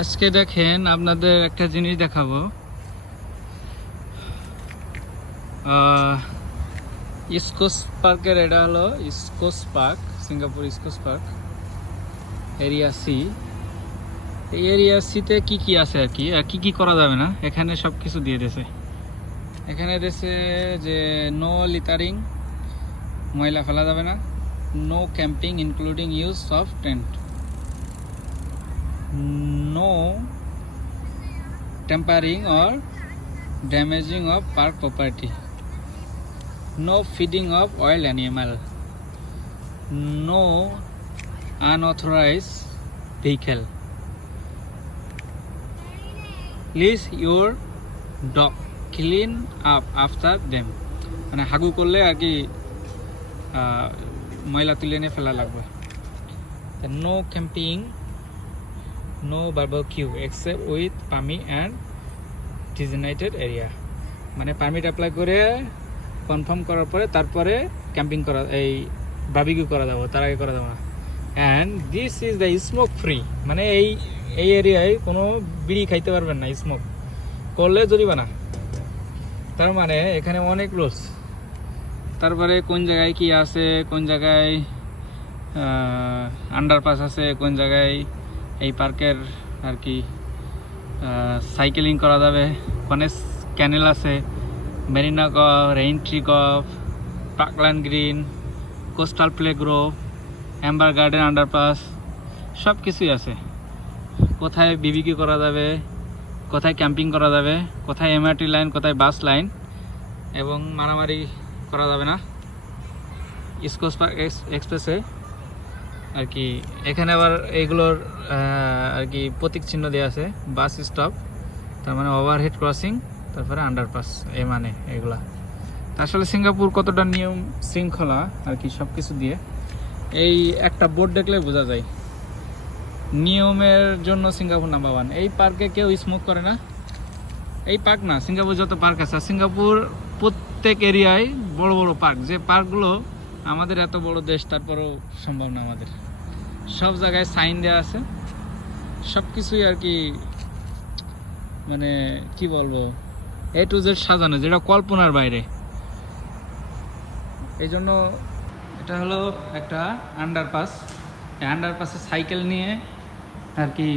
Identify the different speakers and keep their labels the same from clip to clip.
Speaker 1: আজকে দেখেন আপনাদের একটা জিনিস দেখাবো। ইস্কোস পার্কের এটা হলো east coast park, Singapore east coast park, area C এই এরিয়া সিতে কি কি আছে আর কি? আর কি কি করা যাবে না? এখানে সব কিছু দিয়ে দিয়েছে। এখানে দিয়েছে যে নো লিটারিং ময়লা ফেলা যাবে না no camping including use of tent no tampering or damaging of park property no feeding of wild animal no unauthorized vehicle leave your dog clean up after them মানে হাগু করলে আর কি ময়লা তুলে এনে ফেলা লাগবে no camping no barbecue except with permit and designated area মানে পারমিট অ্যাপ্লাই করে কনফার্ম করার পরে তারপরে ক্যাম্পিং করা, এই বাবিকিউ করা যাব, তার আগে করা যাব না। And this is the smoke free মানে এই এই এরিয়ায় কোনো বিড়ি খাইতে পারবেন না স্মোক করলে জরিমানা। তার মানে এখানে অনেক রুলস তারপরে কোন জায়গায় কি আছে, কোন জায়গায় আন্ডারপাস আছে, কোন জায়গায় এই পার্কের আর কি সাইকেলিং করা যাবে। ওখানে ক্যানেল আছে marine cove rain tree parkland green coastal play grove amber garden underpass সব কিছুই আছে। কোথায় বিবিকি করা যাবে, কোথায় ক্যাম্পিং করা যাবে, কোথায় এমআরটি লাইন কোথায় বাস লাইন এবং মারামারি করা যাবে না। ইস্কোস পার্ক এক্সপ্রেসে আর কি, এখানে আবার এইগুলোর আর কি প্রতীক চিহ্ন দেওয়া আছে বাস স্টপ তার মানে ওভারহেড ক্রসিং তারপরে আন্ডারপাস এ মানে এগুলা। আসলে সিঙ্গাপুর কতটা নিয়ম শৃঙ্খলা আর কি সব কিছু দিয়ে, এই একটা বোর্ড দেখলে বোঝা যায়। নিয়মের জন্য সিঙ্গাপুর নাম্বার ওয়ান এই পার্কে কেউ স্মোক করে না। এই পার্ক না, সিঙ্গাপুর যত পার্ক আছে সিঙ্গাপুর প্রত্যেক এরিয়ায় বড় বড় পার্ক যে পার্কগুলো আমাদের এত বড় দেশ, তারপরেও সম্ভব না আমাদের। সব জায়গায় সাইন দেওয়া আছে। সব কিছুই আর কি মানে কি বলব এ টু জেড সাজানো, যেটা কল্পনার বাইরে। এই জন্য এটা হলো একটা আন্ডারপাস আন্ডারপাসে সাইকেল নিয়ে আর কি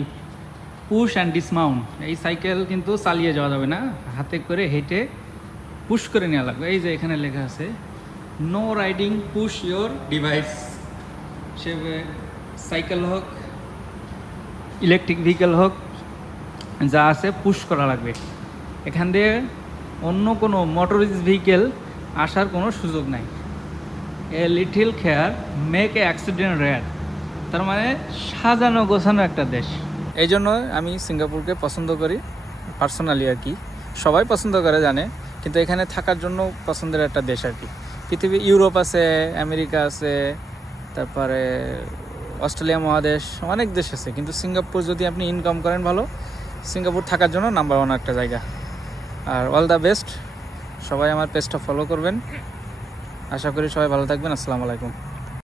Speaker 1: পুশ অ্যান্ড ডিসমাউন্ট এই সাইকেল কিন্তু চালিয়ে যাওয়া যাবে না। হাতে করে হেঁটে পুশ করে নেওয়া লাগবে। এই যে এখানে লেখা আছে no riding push your device say cycle হোক ইলেকট্রিক ভেহিকেল হোক, যা আছে পুশ করা লাগবে। এখান দিয়ে অন্য কোনো মোটরিজ ভেহিকেল আসার কোনো সুযোগ নাই। A little care make a accident rare তার মানে সাজানো গোছানো একটা দেশ। এই জন্য আমি সিঙ্গাপুরকে পছন্দ করি পার্সোনালি আর কি। সবাই পছন্দ করে, জানে। কিন্তু এখানে থাকার জন্য পছন্দের একটা দেশ আর কি। পৃথিবী, ইউরোপ আছে, আমেরিকা আছে, তারপরে অস্ট্রেলিয়া মহাদেশ, অনেক দেশ আছে। কিন্তু সিঙ্গাপুর যদি আপনি ইনকাম করেন ভালো, সিঙ্গাপুর থাকার জন্য নাম্বার ওয়ান একটা জায়গা। আর অল দ্য বেস্ট সবাই আমার পেজটা ফলো করবেন। আশা করি সবাই ভালো থাকবেন, আসসালামু আলাইকুম।